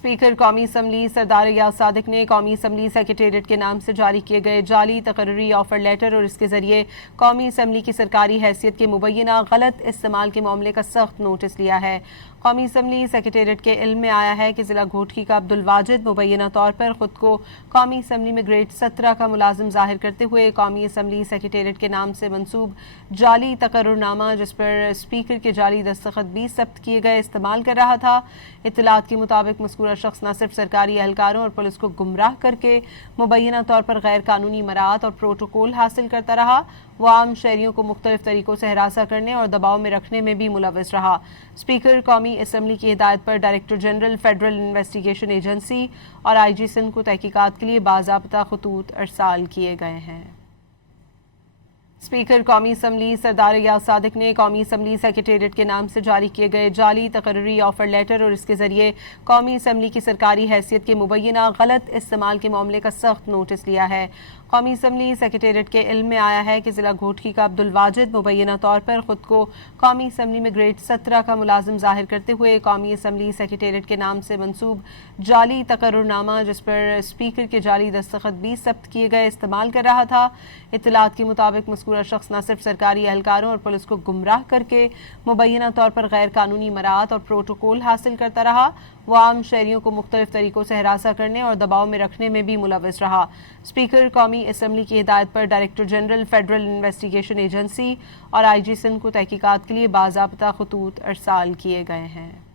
Speaker कौमी assembly सरदार रियाज सादिक ने कौमी असम्बली सेक्रेटेरिएट के नाम से जारी किए गए जाली तकर्री ऑफर लेटर और इसके जरिए कौमी असम्बली की सरकारी हैसियत के मुबैना गलत इस्तेमाल के मामले का सख्त नोटिस लिया है। कौमी असम्बली सेक्रेटेरिएट के इल्म में आया है कि ज़िला घोटकी का अब्दुल वाजिद मुबैना तौर पर खुद को कौमी असम्बली में ग्रेड 17 का मुलाजिम जाहिर करते हुए कौमी असम्बली सेक्रेटेरिएट के नाम से मंसूब जाली तकर्रुरनामा जिस पर स्पीकर के जाली दस्तखत भी जब्त किए गए इस्तेमाल कर रहा था। इत्तलात के मुताबिक मज़कूरा शख्स न सिर्फ सरकारी एहलकारों और पुलिस को गुमराह करके मुबैना तौर पर गैर कानूनी मराहत और प्रोटोकॉल हासिल करता रहा, वो आम शहरियों को मुख्तलिफ तरीकों से हरासा करने और दबाव में रखने में भी मुलव्वस रहा। स्पीकर कौमी असम्बली की हिदायत पर director general federal investigation agency और IG सिंध को तहकीकात के लिए बाज़ाब्ता खतूत अरसाल किए गए हैं। स्पीकर कौमी असम्बली सरदार रियाज सादिक ने कौमी असम्बली सेक्रेटेरिएट के नाम से जारी किए गए जाली तकर्री ऑफर लेटर और इसके जरिए कौमी असम्बली की सरकारी हैसियत के मुबैना गलत इस्तेमाल के मामले का सख्त नोटिस लिया है। कौमी असम्बली सेक्रेटेरिएट के इल्म में आया है कि ज़िला घोटकी का अब्दुल वाजिद मुबैना तौर पर खुद को कौमी असम्बली में ग्रेड 17 का मुलाजिम जाहिर करते हुए कौमी असम्बली सेक्रेटेरिएट के नाम से मंसूब जाली तकर्रुरनामा जिस पर स्पीकर के जाली दस्तखत भी जब्त किए गए इस्तेमाल कर रहा था। इत्तलात के मुताबिक मज़कूरा शख्स न सिर्फ सरकारी एहलकारों और पुलिस को गुमराह करके मुबैना तौर पर गैर कानूनी मराहत और प्रोटोकॉल हासिल करता रहा, वो आम शहरियों को मुख्तलिफ तरीकों से हरासा करने और दबाव में रखने में भी मुलव्वस रहा। स्पीकर कौमी असम्बली की हिदायत पर director general federal investigation agency और IG सिंध को तहकीकात के लिए बाज़ाब्ता खतूत अरसाल किए गए हैं।